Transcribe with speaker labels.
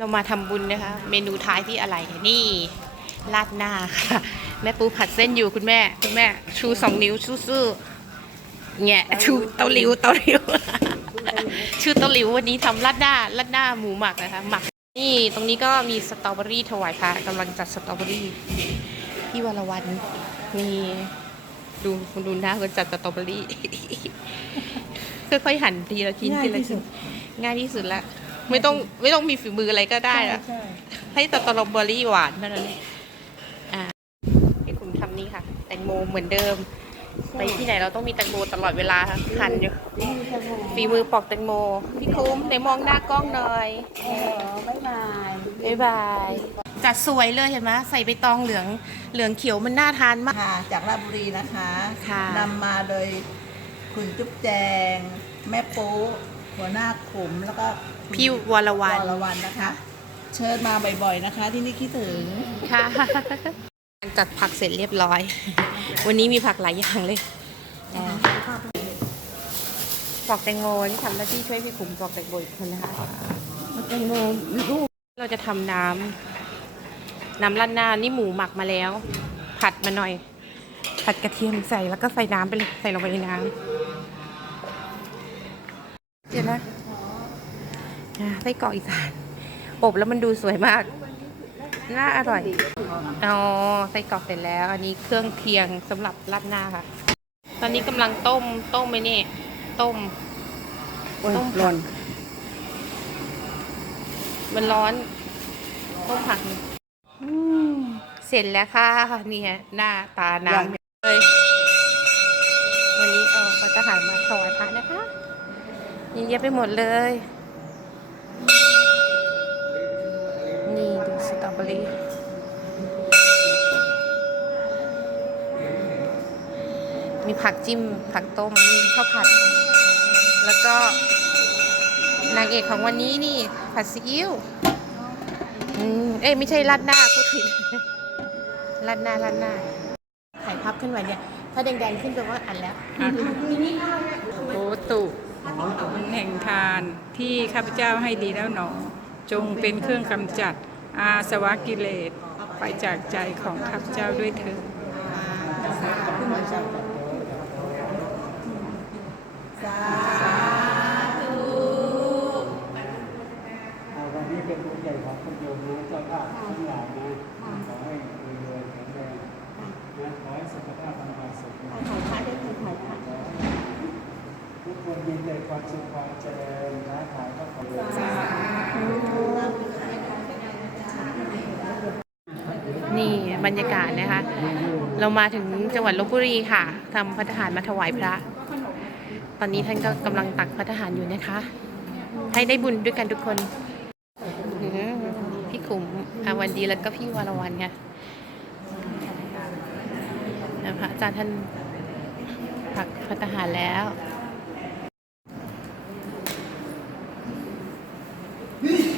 Speaker 1: เรามาทำบุญนะคะ เมนูท้ายที่อะไรนี่ราดหน้าค่ะ แม่ปูผัดเส้นอยู่คุณแม่ คุณแม่ ชูสองนิ้วสู้ๆแงะชูเตาหลิวเตาหลิวชูเตาหลิววันนี้ทำราดหน้าราดหน้าหมูหมักนะคะหมักนี่ตรงนี้ก็มีสตรอเบอรี่ถวายพระกำลังจัดสตรอเบอรี่พี่วรวันมีดูคุณดูหน้าคนจัดสตรอเบอรี่ค่อยๆหั่นทีละชิ้นทีละชิ้นง่ายที่สุดละ ไม่ต้องไม่ต้องมีฝีมืออะไรก็ได้ละ
Speaker 2: ใช่
Speaker 1: ให้สตรอเบอรี่หวานเท่านั้นเองอ่าพี่ขุมทำนี่ค่ะ แตงโมเหมือนเดิม ไปที่ไหนเราต้องมีแตงโมตลอดเวลาค่ะหั่นอยู่
Speaker 2: นี่จะโม
Speaker 1: ฝีมือปอกแตงโม พี่คุ้มไหนมองหน้ากล้องหน่อย
Speaker 2: เออบ๊ายบาย
Speaker 1: บ๊ายบายจัดสวยเลยเห็นไหมใส่ใบตองเหลืองเหลืองเขียวมันน่าทานมาก
Speaker 2: ค่ะจากราชบุรีนะคะ
Speaker 1: ค่ะ
Speaker 2: นำมาโดยคุณจุ๊บแจง แม่ปู หัวหน้าขุมแล้วก็คุณ
Speaker 1: พี่วรวัน
Speaker 2: วรวันนะคะ เชิญมาบ่อยๆนะคะ ที่นี่คิดถึง
Speaker 1: ค่ะจัดผักเสร็จเรียบร้อย วันนี้มีผักหลายอย่างเลยอ่าปอกแตงโมที่ทำหน้าที่ช่วยพี่ขุมปอกแตงโมอีกคนนะคะ
Speaker 2: แตงโมลูก
Speaker 1: เราจะทำน้ำน้ำราดหน้านี่หมูหมักมาแล้ว ผัดมาหน่อยผัดกระเทียมใส่แล้วก็ใส่น้ำไปเลยใส่ลงไปในน้ำ เดี๋ยวนะอ่าไส้กรอกอีสาน อบแล้วมันดูสวยมาก น่าอร่อยอ๋อไส้กรอกเสร็จแล้ว อันนี้เครื่องเคียงสำหรับราดหน้าค่ะ ตอนนี้กำลังต้มต้มไหมเนี่ยต้ม ต้มผัก
Speaker 2: หล่น
Speaker 1: มันร้อน ต้มผักหนึ่งอืมเสร็จแล้วค่ะเนี่ยหน้าตาน้ำเลย วันนี้เออพระทหารมาถวายพระนะคะ เยอะแยะไปหมดเลย นี่ดูสตรอเบอรี่มีผักจิ้ม ผักต้มมีข้าวผัด แล้วก็ นางเอกของวันนี้นี่ ผัดซีอิ๊วอืมเอ้ยไม่ใช่ราดหน้าพูดผิดราดหน้าราดหน้าถ่ายภาพขึ้นไว้เนี่ย ถ้าแดงๆขึ้นแปลว่าอันแล้ว
Speaker 3: โอตุแห่งทานที่ข้าพเจ้าให้ดีแล้วหนอ จงเป็นเครื่องกำจัดอาสวะกิเลสไปจากใจของข้าพเจ้าด้วยเถิด
Speaker 4: วันนี้เป็นบุญใหญ่ของคุณโยมนะเจ้าภาพทั้งหลายนะขอให้รวยๆแข็งแรงนะขอให้สุขภาพอนามัยสุขนะทุกคน มีแต่ความสุขความเจริญค้าขายก็ขอให้
Speaker 1: นี่บรรยากาศนะคะ เรามาถึงจังหวัดลบบุรีค่ะทำพัฒหารมาถวายพระ ตอนนี้ท่านก็กำลังตักพัฒหารอยู่นะคะ ให้ได้บุญด้วยกันทุกคนพี่ขุมอาวันดีแล้วก็พี่วรวันค่ะแล้วพระอาจารย์ท่านตักพัฒหารแล้ว Ih!